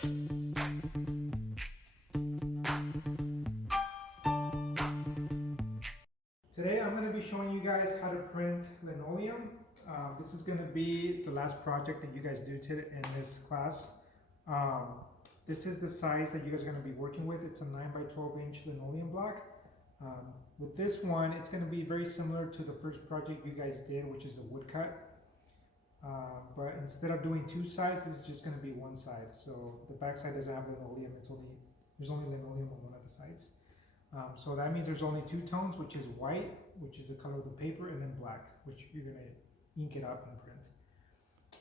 Today I'm going to be showing you guys how to print linoleum. This is going to be the last project that you guys do in this class. This is the size that you guys are going to be working with. It's a 9 by 12 inch linoleum block. With this one, it's going to be very similar to the first project you guys did, which is a woodcut. But instead of doing two sides, this is just going to be one side. So the back side doesn't have linoleum. There's only linoleum on one of the sides. So that means there's only two tones, which is white, which is the color of the paper, and then black, which you're going to ink it up and print.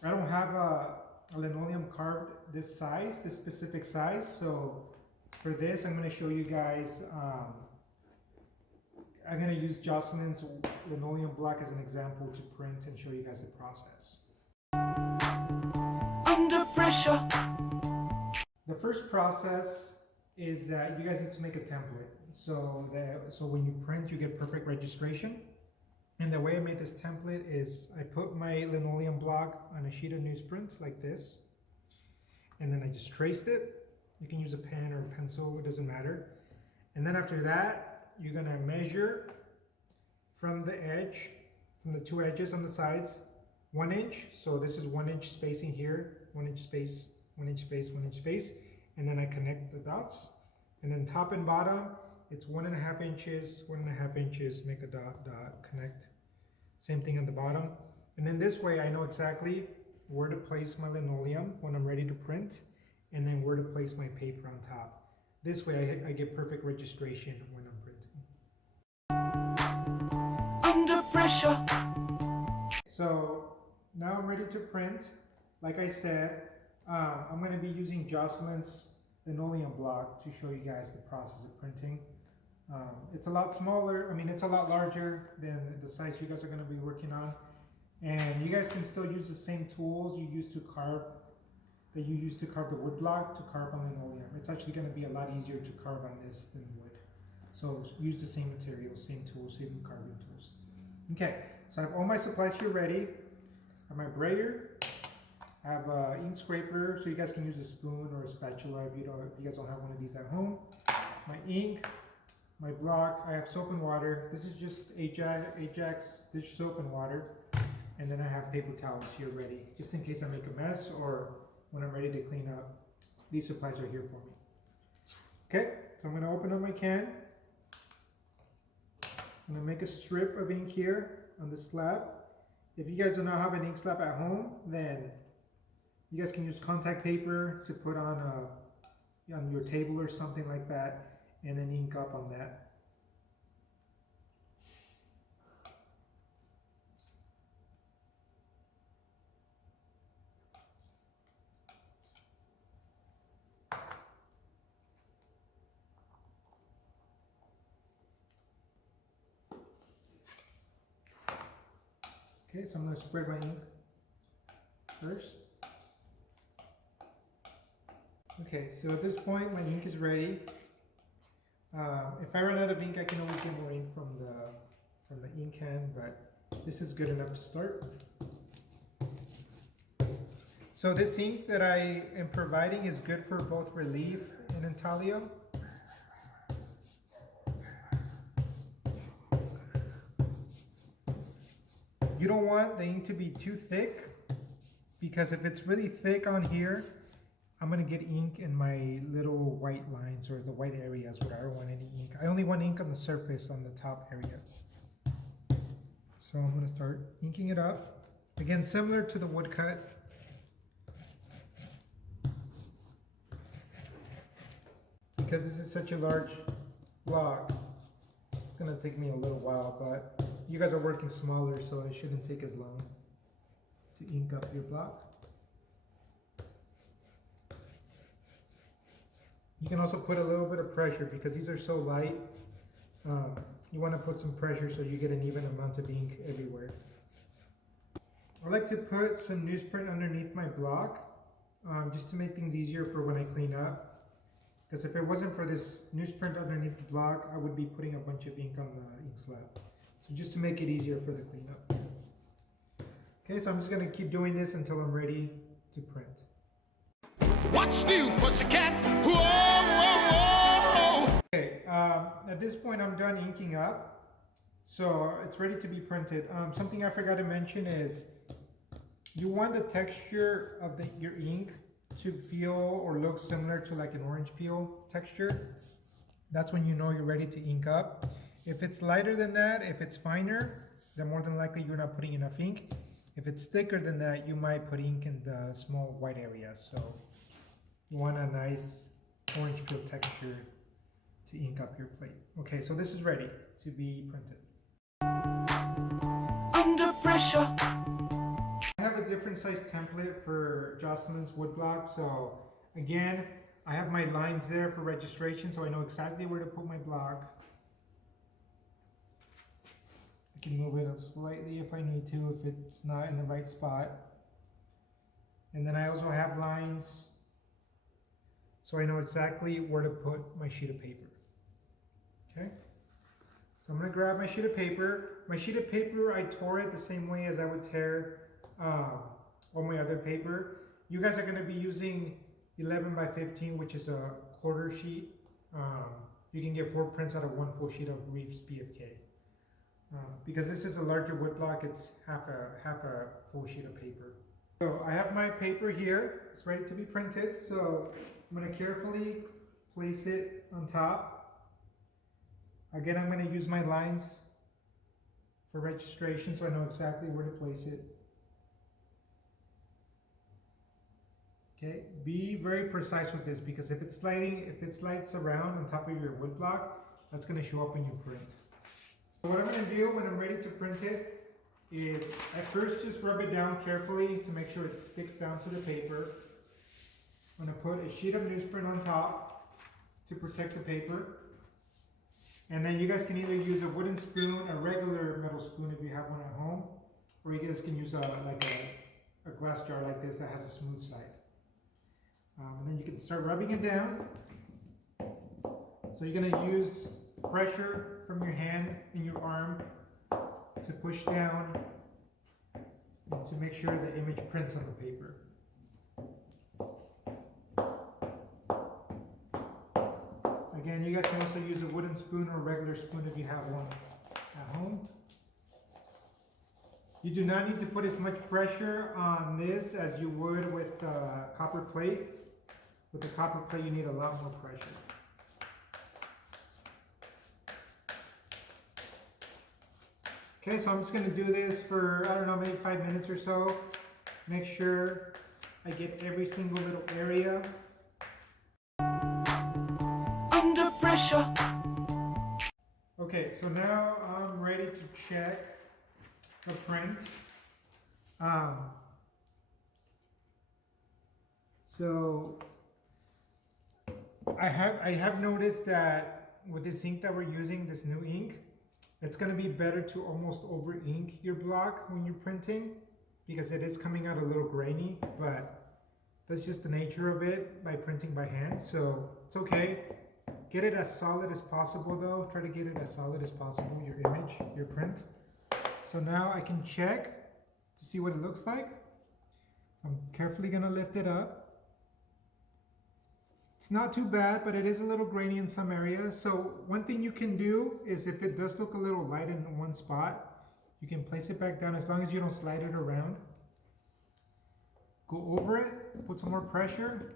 I don't have a linoleum carved this size, this specific size. So for this, I'm going to show you guys, I'm going to use Jocelyn's linoleum block as an example to print and show you guys the process. Under pressure. The first process is that you guys need to make a template. So when you print, you get perfect registration. And the way I made this template is I put my linoleum block on a sheet of newsprint like this. And then I just traced it. You can use a pen or a pencil, it doesn't matter. And then after that, you're gonna measure from the edge, from the two edges on the sides, 1 inch. So this is 1 inch spacing here, 1 inch space, 1 inch space, 1 inch space. And then I connect the dots. And then top and bottom, it's 1.5 inches, 1.5 inches, make a dot, dot, connect. Same thing on the bottom. And then this way I know exactly where to place my linoleum when I'm ready to print, and then where to place my paper on top. This way I get perfect registration when I'm printing. Under pressure. So now I'm ready to print. Like I said, I'm going to be using Jocelyn's linoleum block to show you guys the process of printing. It's a lot smaller, it's a lot larger than the size you guys are going to be working on. And you guys can still use the same tools you used to carve, the wood block to carve on linoleum. It's actually going to be a lot easier to carve on this than wood. So use the same materials, same tools, same carving tools. Okay, so I have all my supplies here ready. I have my brayer. I have an ink scraper, so you guys can use a spoon or a spatula if you guys don't have one of these at home. My ink, my block. I have soap and water. This is just Ajax dish soap and water. And then I have paper towels here ready, just in case I make a mess or when I'm ready to clean up. These supplies are here for me. Okay, so I'm going to open up my can. I'm going to make a strip of ink here on the slab. If you guys do not have an ink slab at home, then you guys can use contact paper to put on your table or something like that, and then ink up on that. Okay, so I'm going to spread my ink first. Okay, so at this point my ink is ready. If I run out of ink, I can always get more ink from the ink can, but this is good enough to start. So this ink that I am providing is good for both Rives and Intaglio. You don't want the ink to be too thick, because if it's really thick on here, I'm going to get ink in my little white lines or the white areas where I don't want any ink. I only want ink on the surface, on the top area. So I'm going to start inking it up. Again, similar to the woodcut. Because this is such a large block, it's going to take me a little while, but you guys are working smaller, so it shouldn't take as long to ink up your block. You can also put a little bit of pressure because these are so light. You want to put some pressure so you get an even amount of ink everywhere. I like to put some newsprint underneath my block just to make things easier for when I clean up. Because if it wasn't for this newsprint underneath the block, I would be putting a bunch of ink on the ink slab. So just to make it easier for the cleanup. Okay, so I'm just going to keep doing this until I'm ready to print. What's new, pussycat? Whoa, whoa, whoa. Okay, at this point I'm done inking up, so it's ready to be printed. Something I forgot to mention is you want the texture of your ink to feel or look similar to like an orange peel texture. That's when you know you're ready to ink up. If it's lighter than that, if it's finer, then more than likely you're not putting enough ink. If it's thicker than that, you might put ink in the small white area. So you want a nice orange peel texture to ink up your plate. Okay, so this is ready to be printed. Under pressure. I have a different size template for Jocelyn's woodblock. So again, I have my lines there for registration, so I know exactly where to put my block. I can move it slightly if I need to, if it's not in the right spot. And then I also have lines, so I know exactly where to put my sheet of paper. Okay, so I'm gonna grab my sheet of paper. My sheet of paper, I tore it the same way as I would tear all my other paper. You guys are gonna be using 11 by 15, which is a quarter sheet. You can get 4 prints out of 1 full sheet of Rives BFK. Because this is a larger wood block, it's half a full sheet of paper. So I have my paper here, it's ready to be printed. So I'm gonna carefully place it on top. Again, I'm gonna use my lines for registration so I know exactly where to place it. Okay, be very precise with this because if it slides around on top of your wood block, that's gonna show up when you print. So what I'm going to do when I'm ready to print it is I first just rub it down carefully to make sure it sticks down to the paper. I'm going to put a sheet of newsprint on top to protect the paper. And then you guys can either use a wooden spoon, a regular metal spoon if you have one at home, or you guys can use a glass jar like this that has a smooth side. And then you can start rubbing it down. So you're going to use pressure from your hand and your arm to push down and to make sure the image prints on the paper. Again, you guys can also use a wooden spoon or a regular spoon if you have one at home. You do not need to put as much pressure on this as you would with copper plate. With the copper plate, you need a lot more pressure. Okay, so I'm just going to do this for, I don't know, maybe 5 minutes or so. Make sure I get every single little area. Under pressure. Okay, so now I'm ready to check the print. So I have noticed that with this ink that we're using, this new ink, it's going to be better to almost over ink your block when you're printing because it is coming out a little grainy, but that's just the nature of it by printing by hand. So it's okay. Get it as solid as possible though. Try to get it as solid as possible, your image, your print. So now I can check to see what it looks like. I'm carefully going to lift it up. It's not too bad, but it is a little grainy in some areas. So one thing you can do is if it does look a little light in one spot, you can place it back down as long as you don't slide it around. Go over it, put some more pressure.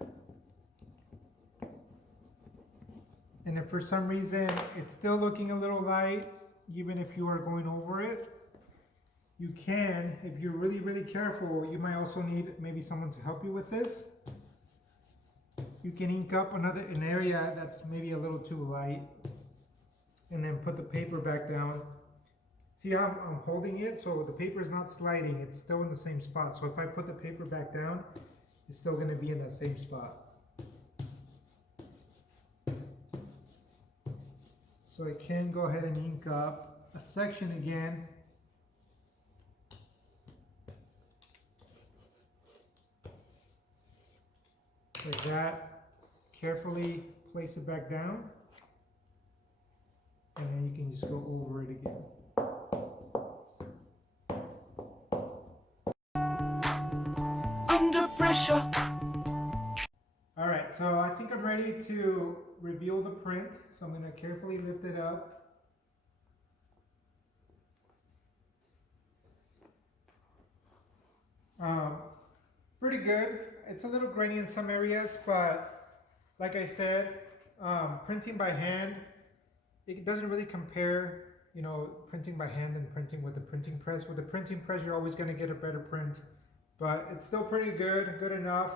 And if for some reason it's still looking a little light, even if you are going over it, you can, if you're really, really careful, you might also need maybe someone to help you with this. You can ink up an area that's maybe a little too light and then put the paper back down. See how I'm holding it? So the paper is not sliding, it's still in the same spot. So if I put the paper back down, it's still going to be in that same spot. So I can go ahead and ink up a section again. Like that. Carefully place it back down. And then you can just go over it again. Under pressure. so I think I'm ready to reveal the print. So I'm going to carefully lift it up. Pretty good. It's a little grainy in some areas, but like I said, printing by hand, it doesn't really compare, you know, printing by hand and printing with the printing press. With the printing press, you're always going to get a better print, but it's still pretty good, good enough.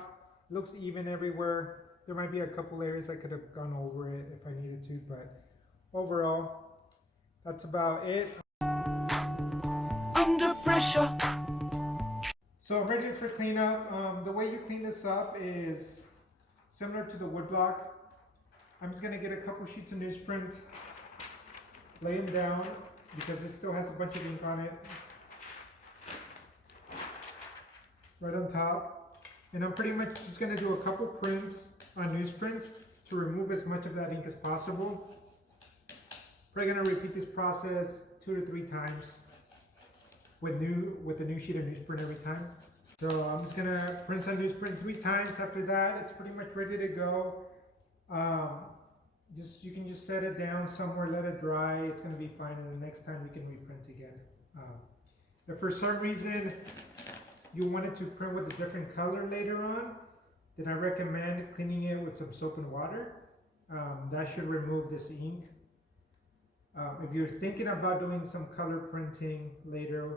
It looks even everywhere. There might be a couple areas I could have gone over it if I needed to, but overall, that's about it. Under pressure. So I'm ready for cleanup. The way you clean this up is similar to the woodblock. I'm just gonna get a couple sheets of newsprint, lay them down because this still has a bunch of ink on it, right on top. And I'm pretty much just gonna do a couple prints on newsprint to remove as much of that ink as possible. Probably gonna repeat this process 2 to 3 times with the new sheet of newsprint every time. So I'm just gonna print on newsprint 3 times. After that, it's pretty much ready to go. You can just set it down somewhere, let it dry. It's gonna be fine, and the next time you can reprint again. If for some reason you wanted to print with a different color later on, then I recommend cleaning it with some soap and water. That should remove this ink. If you're thinking about doing some color printing later,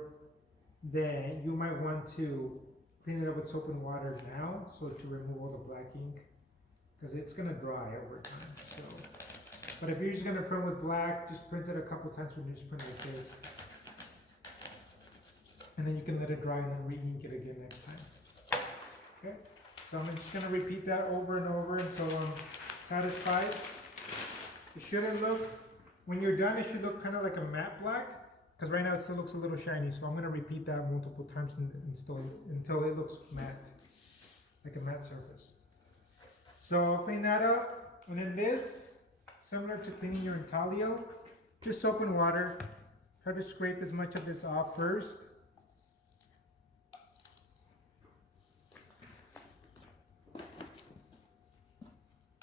then you might want to clean it up with soap and water now, so to remove all the black ink, because it's going to dry over time. So, but if you're just going to print with black, just print it a couple times with newsprint like this, and then you can let it dry and then re-ink it again next time. Okay, so I'm just going to repeat that over and over until I'm satisfied. It shouldn't look, when you're done, it should look kind of like a matte black, because right now it still looks a little shiny. So I'm going to repeat that multiple times until it looks matte, like a matte surface. So I'll clean that up, and then this, similar to cleaning your intaglio, just soap and water. Try to scrape as much of this off first.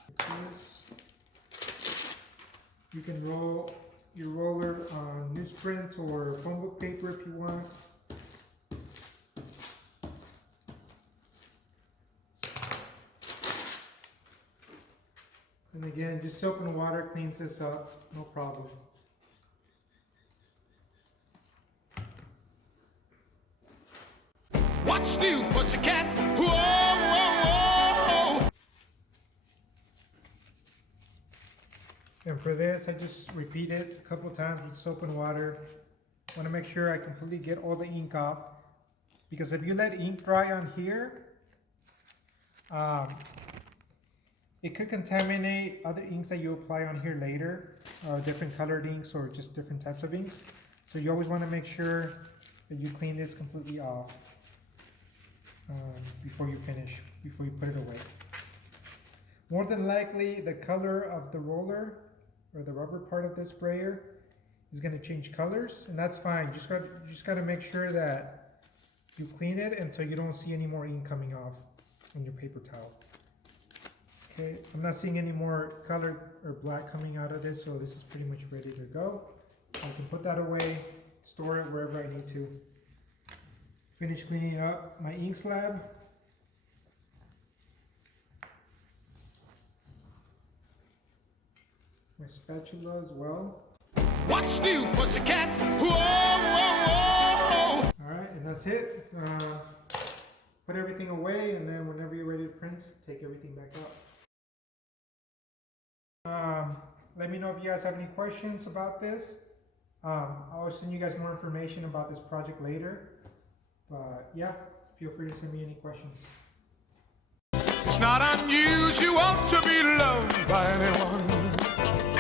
Like this. You can roll your roller on newsprint or phonebook paper if you want. And again, just soap and water cleans this up, no problem. What's new, pussycat? Whoa, whoa, whoa. And for this, I just repeat it a couple times with soap and water. I want to make sure I completely get all the ink off, because if you let ink dry on here, it could contaminate other inks that you apply on here later, different colored inks or just different types of inks. So you always want to make sure that you clean this completely off before you finish, before you put it away. More than likely, the color of the roller or the rubber part of this sprayer is going to change colors, and that's fine. You just got to make sure that you clean it until you don't see any more ink coming off on your paper towel. Okay, I'm not seeing any more color or black coming out of this, so this is pretty much ready to go. I can put that away, store it wherever I need to. Finish cleaning up my ink slab. My spatula as well. What's new, pussycat? Whoa, whoa, whoa. All right, and that's it. Put everything away, and then whenever you're ready to print, take everything back out. Let me know if you guys have any questions about this. I'll send you guys more information about this project later. But yeah, feel free to send me any questions. It's not unusual to be loved by anyone.